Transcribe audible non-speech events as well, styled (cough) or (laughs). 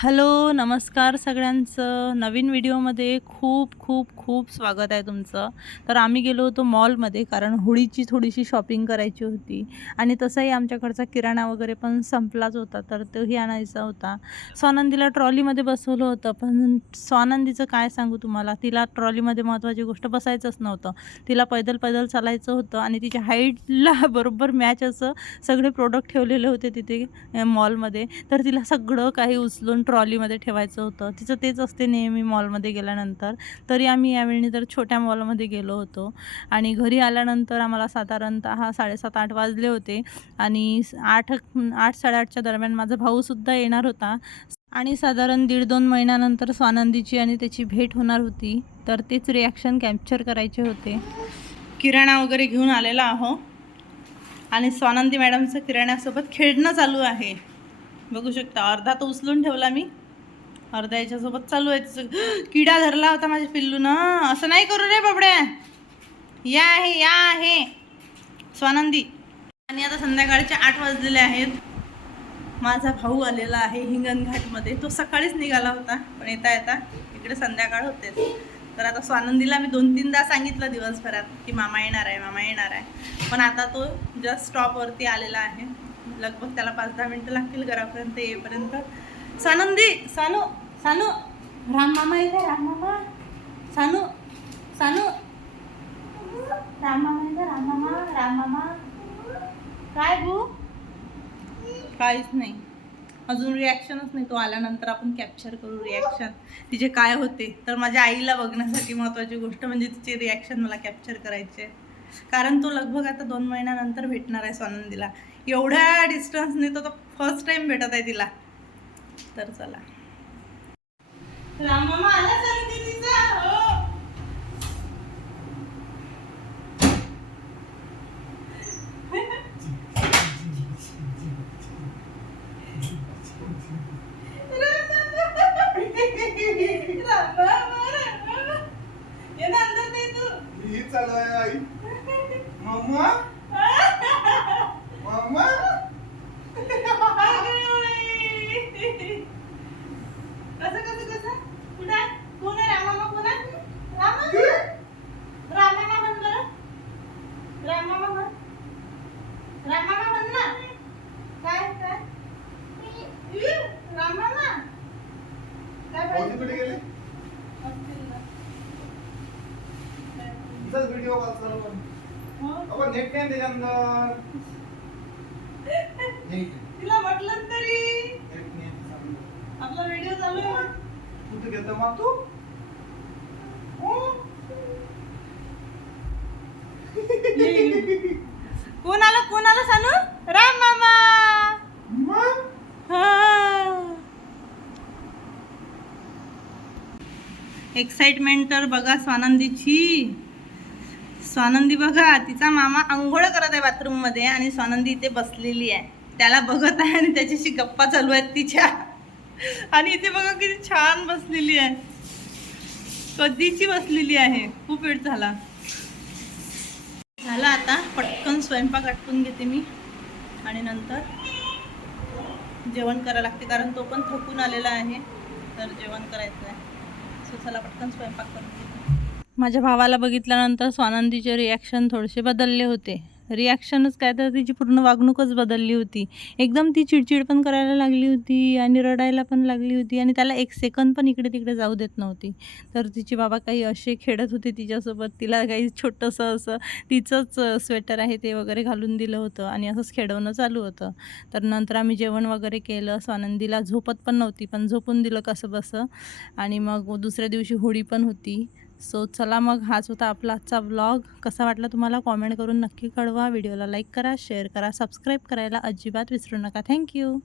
Hello नमस्कार सगळ्यांचं. नवीन व्हिडिओमध्ये खूप खूप खूप स्वागत आहे तुमचं. तर आम्ही गेलो होतो मॉलमध्ये कारण होळीची थोडीशी शॉपिंग करायची होती. आणि तसंही आमच्याकडचा किराणा वगैरे पण संपलाच होता तर तोही आणायचा होता. स्वानंदीला ट्रॉलीमध्ये बसवलं होतं पण स्वानंदीचं काय सांगू तुम्हाला? तिला ट्रॉलीमध्ये महत्त्वाची गोष्ट बसायचंच नव्हतं. तिला पैदल पैदल चालायचं होतं आणि तिच्या हाईटला बरोबर मॅच असं सगळे प्रोडक्ट ठेवलेले होते तिथे मॉलमध्ये. तर तिला सगळं काही उचलून ट्रॉलीमध्ये ठेवायचं होतं. तिचं तेच असते नेहमी मॉलमध्ये गेल्यानंतर. तरी आम्ही यावेळी तर छोट्या मॉलमध्ये गेलो होतो. आणि घरी आल्यानंतर आम्हाला साधारणतः साडेसात आठ वाजले होते. आणि आठ आठ साडेआठच्या दरम्यान माझा भाऊसुद्धा येणार होता. आणि साधारण दीड दोन महिन्यानंतर स्वानंदीची आणि त्याची भेट होणार होती. तर तेच रिॲक्शन कॅप्चर करायचे होते. किराणा वगैरे घेऊन आलेला आहो. आणि स्वानंदी मॅडमचं किराण्यासोबत खेळणं चालू आहे. बघू शकता. अर्धा तर उचलून ठेवला मी. अर्धा याच्यासोबत चालू आहे. तिचं किडा धरला होता माझ्या पिल्लून. असं नाही करू रे बाबड्या. या आहे या आहे. स्वानंदी. आणि आता संध्याकाळचे आठ वाजलेले आहेत. माझा भाऊ आलेला आहे हिंगणघाटमध्ये. तो सकाळीच निघाला होता पण येता येता इकडे संध्याकाळ होते तर आता स्वानंदीला मी दोन तीनदा सांगितलं दिवसभरात की मामा येणार आहे मामा येणार आहे. पण आता तो जस्ट स्टॉपवरती आलेला आहे. लगभग त्याला पाच दहा मिनटं लागतील घरापर्यंत येईपर्यंत. सानंदी सानू सानू. राम मामा येते राम मामा सानू सानू. राम मामा येते राम मामा राम मामा काय भू काहीच नाही. अजून रिॲक्शनच नाही. तो आल्यानंतर आपण कॅप्चर करू रिॲक्शन तिचे काय होते? तर माझ्या आईला बघण्यासाठी महत्त्वाची गोष्ट म्हणजे तिचे रिॲक्शन मला कॅप्चर करायचे. कारण तो लगभग आता दोन महिन्यानंतर भेटणार आहे स्वानंदीला एवढ्या डिस्टन्सने तो फर्स्ट टाइम भेटत आहे तिला. तर चला. रामामा आला स्वानंदीचा हो. ये अंदर दे तू. ही चालू आहे आई. मम्मा मम्मा कसं कसं कसं? कुठं आहे? कोण आहे? रामामा कोण आहे? रामा रामामा म्हण बरं. रामामा म्हण. रामामा म्हण ना. काय काय? रामामा. काय पाहिजे? कुठे गेले. तिचाच व्हिडिओ कॉल चालू पण हो. (laughs) नेट तिला म्हटलं आपला व्हिडिओ चालू आहे. कुठे गेलता मग तू? (laughs) कोण आलं? कोण आलं सानू? राम मामा! एक्साइटमेंट तर बघा स्वानंदीची. स्वानंदी बघा तिचा मामा आंघोळ करत आहे बाथरूममध्ये आणि स्वानंदी इथे बसलेली आहे. त्याला बघत आहे आणि त्याच्याशी गप्पा चालू आहेत तिच्या. आणि इथे बघा किती छान बसलेली आहे. कधीची बसलेली आहे? खूप वेळ झाला. झाला आता. पटकन स्वयंपाक आटपून घेते मी. आणि नंतर जेवण करायला लागते कारण तो पण थकून आलेला आहे. तर जेवण करायचं आहे. सो चला पटकन स्वयंपाक करून घेते. माझ्या भावाला बघितल्यानंतर स्वानंदीचे रिॲक्शन थोडेसे बदलले होते. रिॲक्शनच काय तर तिची पूर्ण वागणूकच बदलली होती. एकदम ती चिडचिड पण करायला लागली होती आणि रडायला पण लागली होती आणि त्याला एक सेकंद पण इकडे तिकडे जाऊ देत नव्हती. तर तिचे बाबा काही असे खेळत होते तिच्यासोबत. तिला काही छोटंसं असं तिचंच स्वेटर आहे ते वगैरे घालून दिलं होतं आणि असंच खेळवणं चालू होतं. तर नंतर आम्ही जेवण वगैरे केलं. स्वानंदीला झोपत पण नव्हती पण झोपून दिलं कसं बसं आणि मग दुसऱ्या दिवशी होळी पण होती. सो चला मग हाच होता आपला आजचा व्लॉग कसा वाटला तुम्हाला कॉमेंट करून नक्की कळवा. व्हिडिओला लाईक करा शेअर करा सबस्क्राईब करायला अजिबात विसरू नका. थँक्यू